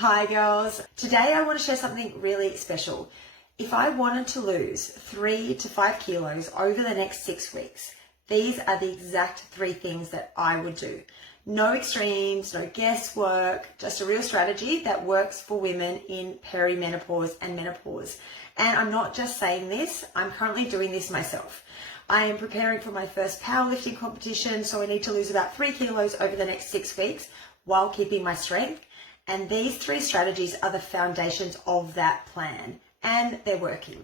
Hi girls. Today I want to share something really special. If I wanted to lose 3 to 5 kilos over the next 6 weeks, these are the exact 3 things that I would do. No extremes, no guesswork, just a real strategy that works for women in perimenopause and menopause. And I'm not just saying this, I'm currently doing this myself. I am preparing for my first powerlifting competition, so I need to lose about 3 kilos over the next 6 weeks while keeping my strength. And these 3 strategies are the foundations of that plan, and they're working.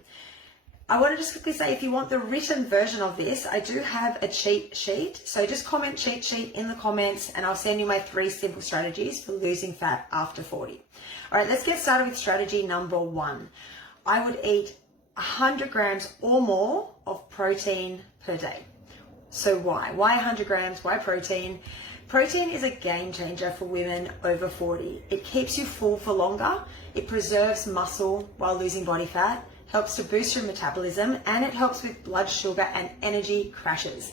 I want to just quickly say, if you want the written version of this, I do have a cheat sheet. So just comment cheat sheet in the comments and I'll send you my 3 simple strategies for losing fat after 40. All right, let's get started with strategy number 1. I would eat 100 grams or more of protein per day. So why? Why 100 grams? Why protein? Protein is a game changer for women over 40. It keeps you full for longer, it preserves muscle while losing body fat, helps to boost your metabolism, and it helps with blood sugar and energy crashes.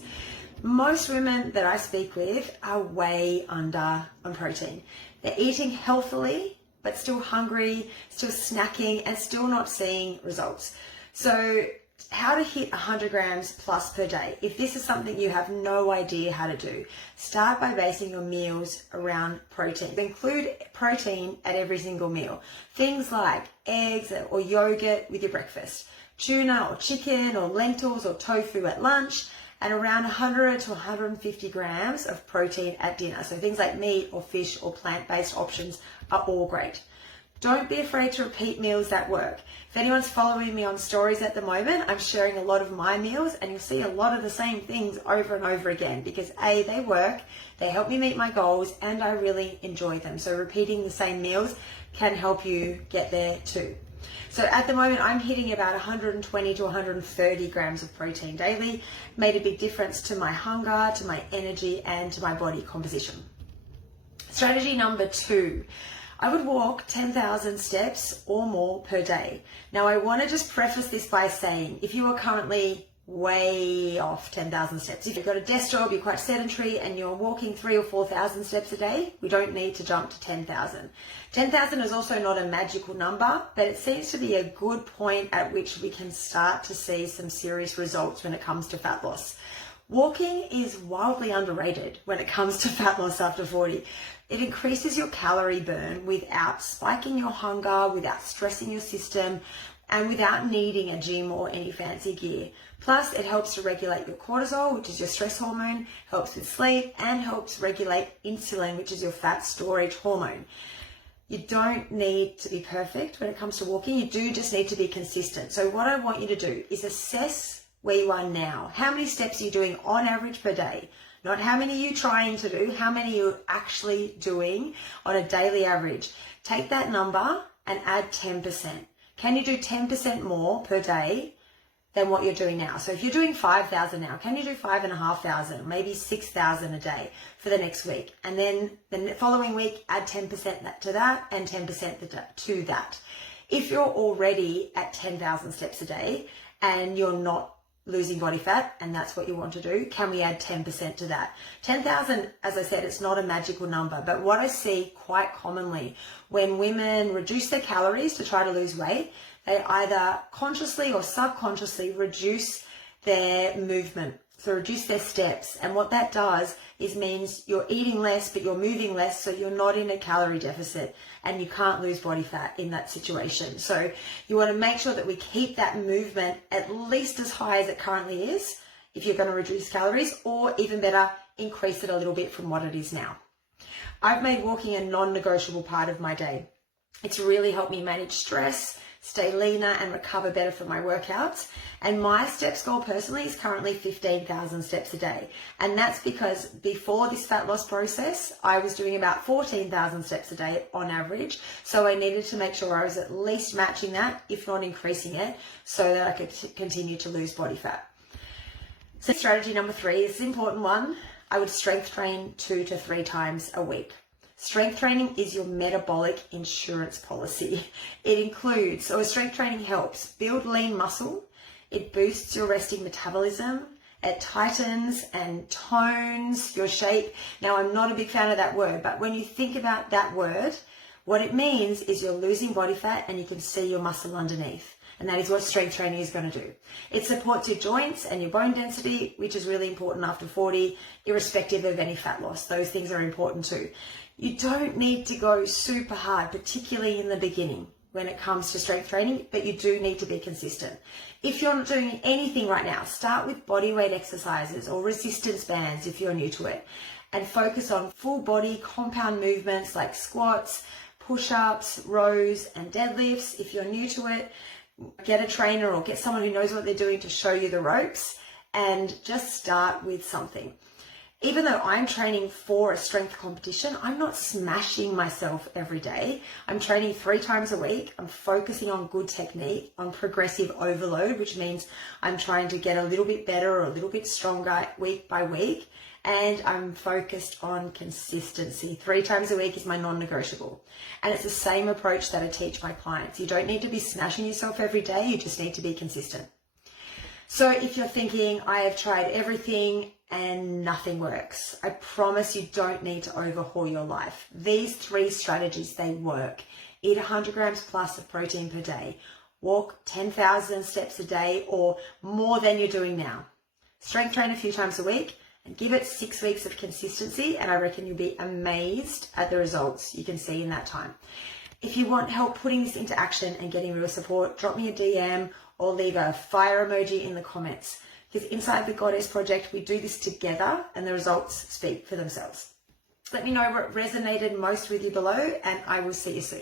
Most women that I speak with are way under on protein. They're eating healthily, but still hungry, still snacking, and still not seeing results. So how to hit 100 grams plus per day. If this is something you have no idea how to do, start by basing your meals around protein. Include protein at every single meal. Things like eggs or yogurt with your breakfast, tuna or chicken or lentils or tofu at lunch, and around 100 to 150 grams of protein at dinner. So things like meat or fish or plant-based options are all great. Don't be afraid to repeat meals that work. If anyone's following me on stories at the moment, I'm sharing a lot of my meals and you'll see a lot of the same things over and over again because A, they work, they help me meet my goals, and I really enjoy them. So repeating the same meals can help you get there too. So at the moment, I'm hitting about 120 to 130 grams of protein daily. Made a big difference to my hunger, to my energy, and to my body composition. Strategy number 2. I would walk 10,000 steps or more per day. Now, I want to just preface this by saying, if you are currently way off 10,000 steps, if you've got a desk job, you're quite sedentary, and you're walking 3,000 or 4,000 steps a day, we don't need to jump to 10,000. 10,000 is also not a magical number, but it seems to be a good point at which we can start to see some serious results when it comes to fat loss. Walking is wildly underrated when it comes to fat loss after 40. It increases your calorie burn without spiking your hunger, without stressing your system, and without needing a gym or any fancy gear. Plus, it helps to regulate your cortisol, which is your stress hormone, helps with sleep, and helps regulate insulin, which is your fat storage hormone. You don't need to be perfect when it comes to walking. You do just need to be consistent. So what I want you to do is assess where you are now. How many steps are you doing on average per day? Not how many are you trying to do, how many you're actually doing on a daily average. Take that number and add 10%. Can you do 10% more per day than what you're doing now? So if you're doing 5,000 now, can you do 5,500, maybe 6,000 a day for the next week? And then the following week, add 10% to that and 10% to that. If you're already at 10,000 steps a day and you're not losing body fat, and that's what you want to do, can we add 10% to that? 10,000, as I said, it's not a magical number, but what I see quite commonly when women reduce their calories to try to lose weight, they either consciously or subconsciously reduce their movement, so reduce their steps. And what that does is means you're eating less, but you're moving less, so you're not in a calorie deficit and you can't lose body fat in that situation. So you want to make sure that we keep that movement at least as high as it currently is if you're going to reduce calories, or even better, increase it a little bit from what it is now. I've made walking a non-negotiable part of my day. It's really helped me manage stress, stay leaner, and recover better from my workouts. And my steps goal personally is currently 15,000 steps a day. And that's because before this fat loss process, I was doing about 14,000 steps a day on average. So I needed to make sure I was at least matching that, if not increasing it, so that I could continue to lose body fat. So strategy number 3 is an important one. I would strength train 2 to 3 times a week. Strength training is your metabolic insurance policy. It includes, so strength training helps build lean muscle, it boosts your resting metabolism, it tightens and tones your shape. Now, I'm not a big fan of that word, but when you think about that word, What it means is you're losing body fat and you can see your muscle underneath. And that is what strength training is going to do. It supports your joints and your bone density, which is really important after 40, irrespective of any fat loss. Those things are important too. You don't need to go super hard, particularly in the beginning when it comes to strength training, but you do need to be consistent. If you're not doing anything right now, start with body weight exercises or resistance bands if you're new to it, and focus on full body compound movements like squats, push-ups, rows, and deadlifts. If you're new to it, get a trainer or get someone who knows what they're doing to show you the ropes, and just start with something. Even though I'm training for a strength competition, I'm not smashing myself every day. I'm training 3 times a week. I'm focusing on good technique, on progressive overload, which means I'm trying to get a little bit better or a little bit stronger week by week. And I'm focused on consistency. 3 times a week is my non-negotiable. And it's the same approach that I teach my clients. You don't need to be smashing yourself every day. You just need to be consistent. So if you're thinking, I have tried everything and nothing works, I promise you don't need to overhaul your life. These 3 strategies, they work. Eat 100 grams plus of protein per day. Walk 10,000 steps a day or more than you're doing now. Strength train a few times a week and give it 6 weeks of consistency, and I reckon you'll be amazed at the results you can see in that time. If you want help putting this into action and getting real support, drop me a DM or leave a fire emoji in the comments. Because inside the Goddess Project, we do this together and the results speak for themselves. Let me know what resonated most with you below, and I will see you soon.